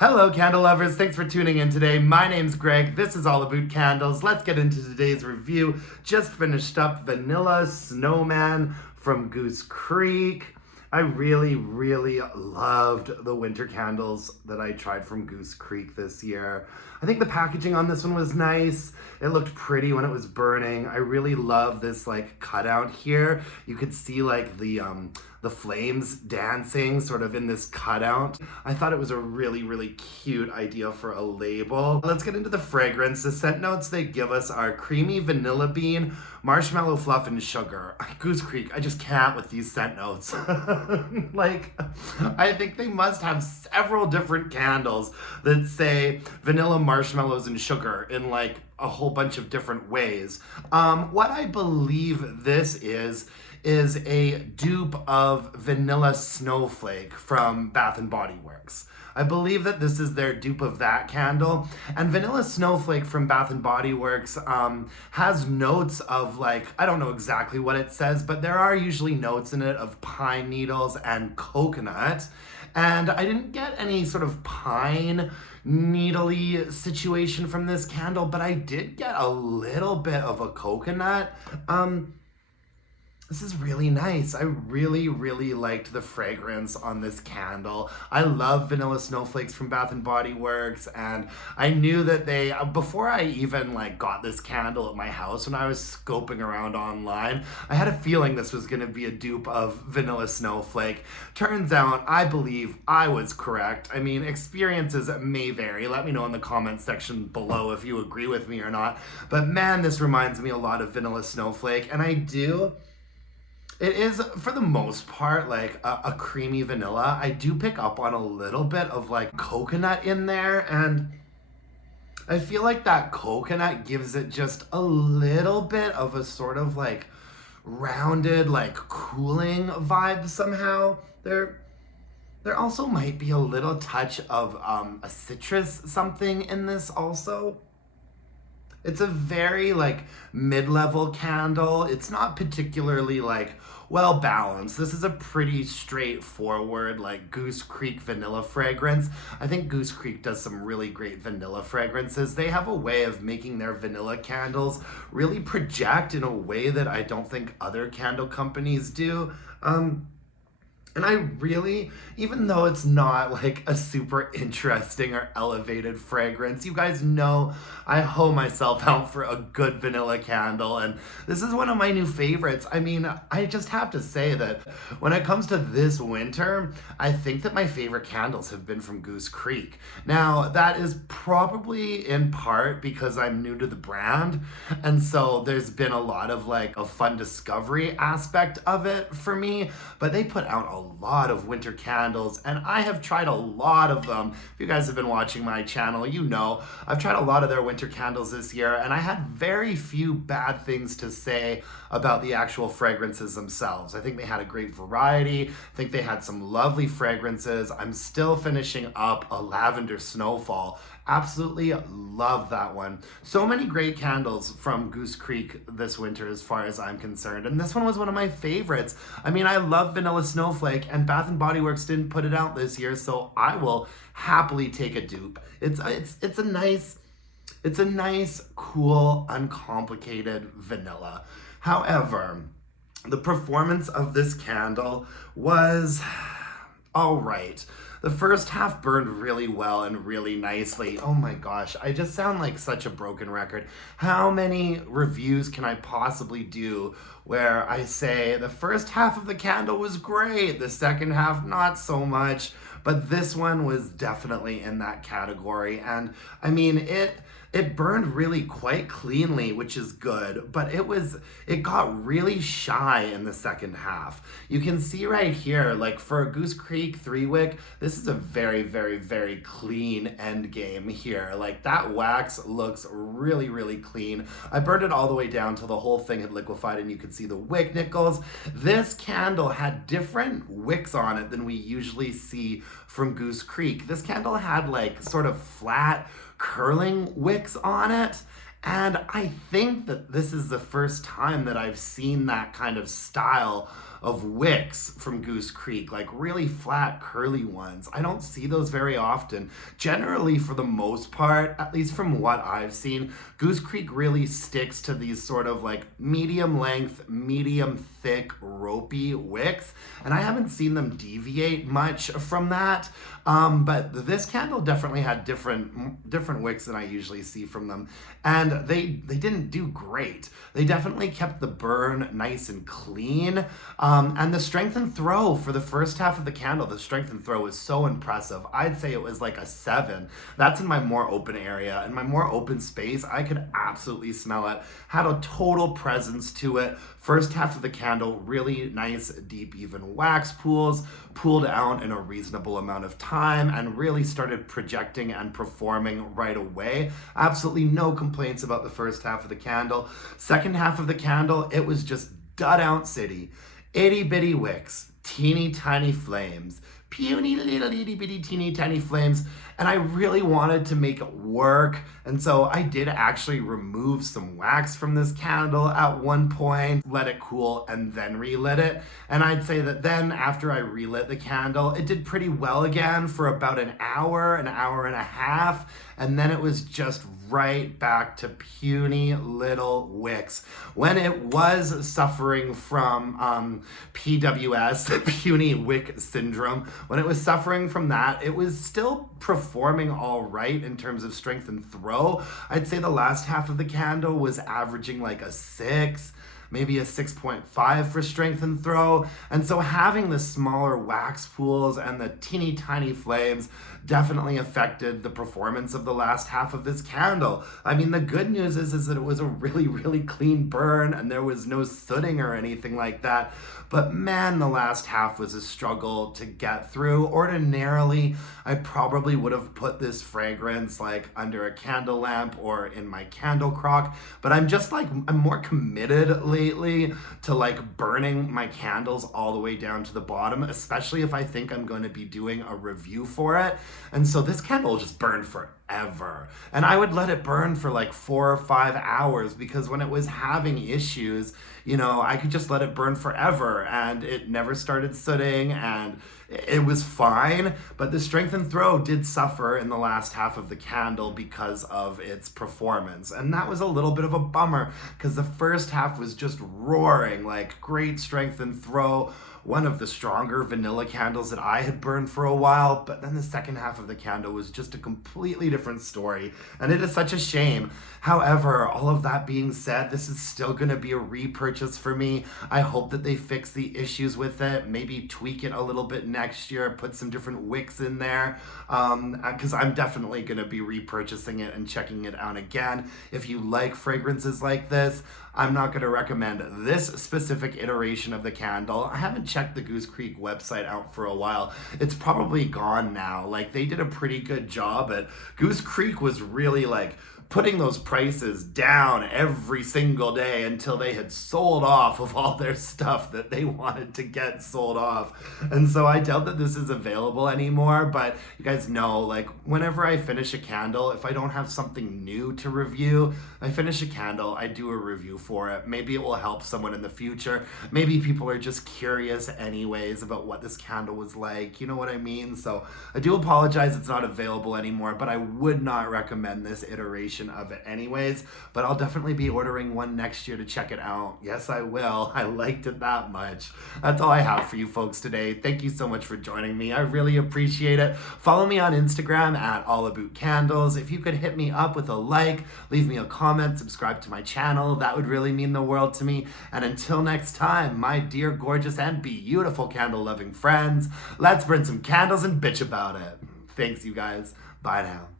Hello, candle lovers. Thanks for tuning in today. My name's Greg. This is all about candles. Let's get into today's review. Just finished up Vanilla Snowman from Goose Creek. I really loved the winter candles that I tried from Goose Creek this year. I think the packaging on this one was nice. It looked pretty when it was burning. I really love this like cutout here. You could see like the flames dancing sort of in this cutout. I thought it was a really cute idea for a label. Let's get into the fragrance. The scent notes they give us are creamy vanilla bean, marshmallow fluff, and sugar. Goose Creek, I just can't with these scent notes. Like, I think they must have several different candles that say vanilla, marshmallows, and sugar in like a whole bunch of different ways. What I believe this is a dupe of Vanilla Snowflake from Bath & Body Works. I believe that this is their dupe of that candle. And Vanilla Snowflake from Bath & Body Works has notes of like, I don't know exactly what it says, but there are usually notes in it of pine needles and coconut. And I didn't get any sort of pine needly situation from this candle, but I did get a little bit of a coconut. This is really nice. I really liked the fragrance on this candle. I love Vanilla Snowflakes from Bath & Body Works, and I knew that they, before I even like got this candle at my house, when I was scoping around online, I had a feeling this was gonna be a dupe of Vanilla Snowflake. Turns out, I believe I was correct. I mean, experiences may vary. Let me know in the comments section below if you agree with me or not. But man, this reminds me a lot of Vanilla Snowflake, and I do. It is, for the most part, like a creamy vanilla. I do pick up on a little bit of like coconut in there, and I feel like that coconut gives it just a little bit of a sort of like rounded, like cooling vibe somehow. There also might be a little touch of a citrus something in this also. It's a very like mid-level candle. It's not particularly like well balanced. This is a pretty straightforward like Goose Creek vanilla fragrance. I think Goose Creek does some really great vanilla fragrances. They have a way of making their vanilla candles really project in a way that I don't think other candle companies do. And I really, even though it's not like a super interesting or elevated fragrance, you guys know I hoe myself out for a good vanilla candle, and this is one of my new favorites. I mean, I just have to say that when it comes to this winter, I think that my favorite candles have been from Goose Creek. Now, that is probably in part because I'm new to the brand, and so there's been a lot of like a fun discovery aspect of it for me, but they put out a lot of winter candles, and I have tried a lot of them. If you guys have been watching my channel, you know I've tried a lot of their winter candles this year, and I had very few bad things to say about the actual fragrances themselves. I think they had a great variety. I think they had some lovely fragrances. I'm still finishing up a lavender snowfall. Absolutely love that one. So many great candles from Goose Creek this winter as far as I'm concerned, and this one was one of my favorites. I mean, I love Vanilla Snowflake, and Bath & Body Works didn't put it out this year, so I will happily take a dupe. It's a nice, cool, uncomplicated vanilla. However, the performance of this candle was all right. The first half burned really well and really nicely. Oh my gosh, I just sound like such a broken record. How many reviews can I possibly do where I say the first half of the candle was great, the second half not so much, but this one was definitely in that category. And I mean, it burned really quite cleanly, which is good, but it got really shy in the second half. You can see right here, like for a Goose Creek 3-wick, this is a very clean end game here. Like that wax looks really clean. I burned it all the way down till the whole thing had liquefied and you could see the wick nickels. This candle had different wicks on it than we usually see from Goose Creek. This candle had like sort of flat curling wicks on it, and I think that this is the first time that I've seen that kind of style of wicks from Goose Creek, like really flat, curly ones. I don't see those very often. Generally, for the most part, at least from what I've seen, Goose Creek really sticks to these sort of like medium length, medium thick, ropey wicks, and I haven't seen them deviate much from that. But this candle definitely had different wicks than I usually see from them, and they didn't do great. They definitely kept the burn nice and clean, and the strength and throw for the first half of the candle, the strength and throw was so impressive. I'd say it was like a 7. That's in my more open area. In my more open space, I could absolutely smell it. Had a total presence to it. First half of the candle, really nice, deep, even wax pools, pooled out in a reasonable amount of time, and really started projecting and performing right away. Absolutely no complaints about the first half of the candle. Second half of the candle, it was just dud out city. Itty bitty wicks, teeny tiny flames, puny little itty bitty teeny tiny flames, and I really wanted to make it work, and so I did actually remove some wax from this candle at one point, let it cool, and then relit it. And I'd say that then after I relit the candle, it did pretty well again for about an hour and a half, and then it was just right back to puny little wicks. When it was suffering from PWS, puny wick syndrome, when it was suffering from that, it was still performing all right in terms of strength and throw. I'd say the last half of the candle was averaging like a 6, maybe a 6.5 for strength and throw. And so having the smaller wax pools and the teeny tiny flames definitely affected the performance of the last half of this candle. I mean, the good news is that it was a really, really clean burn and there was no sooting or anything like that. But man, the last half was a struggle to get through. Ordinarily, I probably would have put this fragrance like under a candle lamp or in my candle crock, but I'm just like, I'm more committed lately to like burning my candles all the way down to the bottom, especially if I think I'm going to be doing a review for it. And so this candle just burned forever. And I would let it burn for like 4 or 5 hours because when it was having issues, you know, I could just let it burn forever and it never started sooting and it was fine. But the strength and throw did suffer in the last half of the candle because of its performance. And that was a little bit of a bummer because the first half was just roaring, like great strength and throw. One of the stronger vanilla candles that I had burned for a while, but then the second half of the candle was just a completely different story, and it is such a shame. However, all of that being said, this is still going to be a repurchase for me. I hope that they fix the issues with it, maybe tweak it a little bit next year, put some different wicks in there, because I'm definitely going to be repurchasing it and checking it out again. If you like fragrances like this, I'm not going to recommend this specific iteration of the candle. I haven't checked the Goose Creek website out for a while. It's probably gone now. Like, they did a pretty good job, but Goose Creek was really like putting those prices down every single day until they had sold off of all their stuff that they wanted to get sold off. And so I doubt that this is available anymore, but you guys know, like, whenever I finish a candle, if I don't have something new to review, I finish a candle, I do a review for it. Maybe it will help someone in the future. Maybe people are just curious anyways about what this candle was like, you know what I mean? So I do apologize it's not available anymore, but I would not recommend this iteration of it anyways, but I'll definitely be ordering one next year to check it out. Yes, I will. I liked it that much. That's all I have for you folks today. Thank you so much for joining me. I really appreciate it. Follow me on Instagram at Aboot Candles. If you could hit me up with a like, leave me a comment, subscribe to my channel, that would really mean the world to me. And until next time, my dear, gorgeous, and beautiful candle-loving friends, let's burn some candles and bitch about it. Thanks, you guys. Bye now.